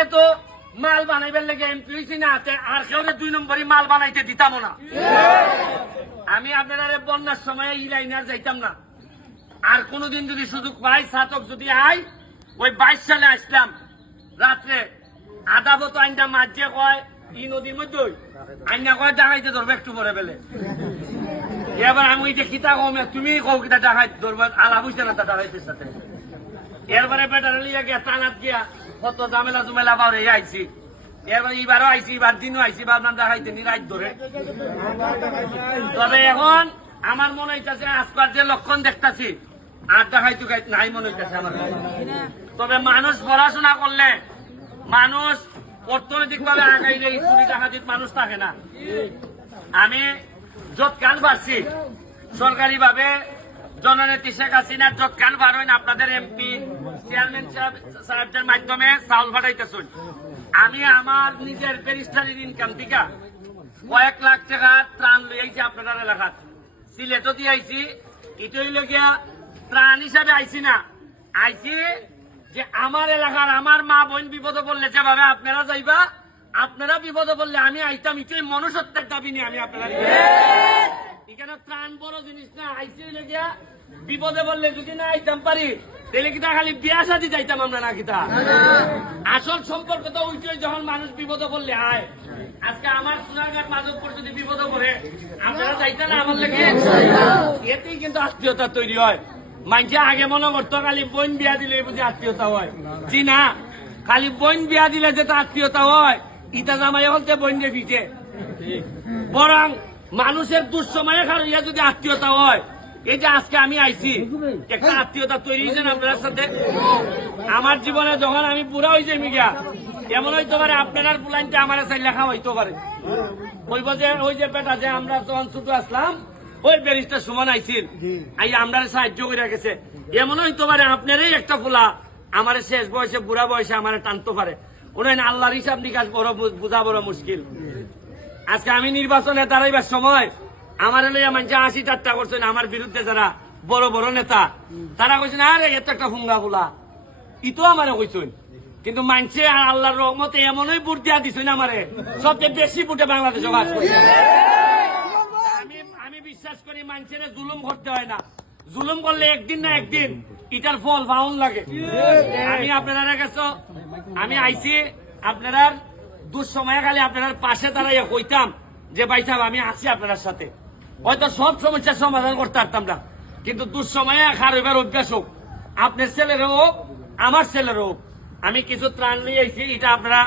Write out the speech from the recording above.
যেহেতু মাল বানাইবার লেগে এমপি হয়েছি না, তে আর কেউ দুই নম্বরই মাল বানাইতে দিতাম না। আমি আপনারা বন্যার সময় ই লাইনার যাইতাম না। আর কোনোদিন যদি সুযোগ পাই ছাতক যদি আই, ওই বাইশ সালে আসলাম। রাত্রে আধা বতো আইনটা মাঝে কয়, ই নদীর মধ্যে আইনা কয়, ডাকাইতে ধরবে একটু পরে বেলে। এবার আমি ওই যে কিতা কম তুমি কও কিতা ডাকাই ধরবে আলা বুঝতে না তা ডাকাইতে সাথে। এরপরে বেটার লিয়া গিয়া টানাত গিয়া কত জামেলা জুমেলা পাওয়া আইছি। এবার এবারও আইছি এবার দিনও আইছি ভাবলাম দেখাইতে নি রাত ধরে। তবে এখন আমার মনে হইতেছে, আজকাল যে লক্ষণ দেখতাছি আর দেখাইতে নাই মনে হইতেছে আমার। তবে মানুষ পড়াশোনা করলে, মানুষ অর্থনৈতিক ভাবে আগাইলে এই চুরি ডাকাতির মানুষ থাকে না। আমি যত কান পারছি সরকারি ভাবে জননেত্রী শেখ হাসিনা যত কান পারেন আপনাদের এমপি চেয়ারম্যান সাহেবদের মাধ্যমে চাউল ফাটাইতেছেন। আমি আমার নিজের ব্যারিস্টারির ইনকাম থেকে কয়েক লাখ টাকা ত্রাণ লইয়াইছি আপনাদের এলাকাত সিলেটও দিয়ে আইছি, এটাই লগিয়া ত্রাণ হিসাবে আইছি না। আইছি যে আমার এলাকার আমার মা বোন বিপদে পড়লে যেভাবে আপনারা যাইবা, আপনারা বিপদে পড়লে আমি আইতাম, এটাই মনুষ্যত্বের দাবি নিয়ে আমি আপনারা এখানে ত্রাণ বড় জিনিস না আইসি লেগিয়া বিপদে বললে যদি না আইতাম পারি তাহলে কিতা খালি বিয়া সাদি যাইতাম আমরা না কিতা আসল সম্পর্ক তো ওইটাই যখন মানুষ বিপদে পড়লে আয়। আজকে আমার সোনারঘাট মাধবপুর যদি বিপদে পড়ে আপনারা যাইতে না আমার লেগে? এতেই কিন্তু আত্মীয়তা তৈরি হয়। মানছে আগে মনে করতো খালি বোন বিয়া দিলে বুঝি আত্মীয়তা হয়। জি না খালি বোন বিয়া দিলে যেটা আত্মীয়তা হয় ইটা জামাই হলতে বোন দিয়ে পিঠে বরং মানুষের দুঃসময়ে খারইয়া যদি আত্মীয়তা হয়। এই যে আজকে আমি আইছি একটা আত্মীয়তা তৈরি হয়েছে না আপনার সাথে? আমার জীবনে যখন আমি বুড়া হয়েছে মিগা এমন হইতে পারে আপনার পুলাইনটা আমার সাই লেখা হইতে পারে। ওই যে ওই যে বেটা যে আমরা যখন ছোট আসলাম ওই ব্যারিস্টার সুমন আইছিল। আই আমরা সাহায্য করে গেছে। এমন হইতে পারে আপনারই একটা ফুলা আমার শেষ বয়সে বুড়া বয়সে আমার টানতে পারে। ওনার আল্লাহর হিসাব নিকাশ বড় বুঝা বড় মুশকিল। আজকে আমি নির্বাচনে দাঁড়াইবার সময় আমার লইয়া মানুষ আশি টাট্টা করছেন আমার বিরুদ্ধে যারা বড় বড় নেতা, তারা কইছেন আরে এত একটা হুঙ্গা ফুলা ইতো আমারে কইছেন। কিন্তু মানছে আর আল্লাহর রহমতে এমনই বুট দিয়া দিছেন আমারে, সবচেয়ে বেশি বুটে বাংলাদেশে করছে আমি আমি বিশ্বাস করি মানুষের জুলুম করতে হয় না। জুলুম করলে একদিন না একদিন ইটার ফল বাউন লাগে। আমি আপনারা কাছে আমি আইছি আপনারা দুঃসময়ে খালি আপনার পাশে দাঁড়াইয়া কইতাম যে, ভাই সাহেব, আমি আছি আপনার সাথে। হয়তো সব সমস্যার সমাধান করতে পারতাম না। কিন্তু দুঃসময়ে খার হইবার অভ্যাস হোক, আপনার ছেলের হোক, আমার ছেলের হোক, আমি কিছু ত্রাণ নিয়ে এটা আপনারা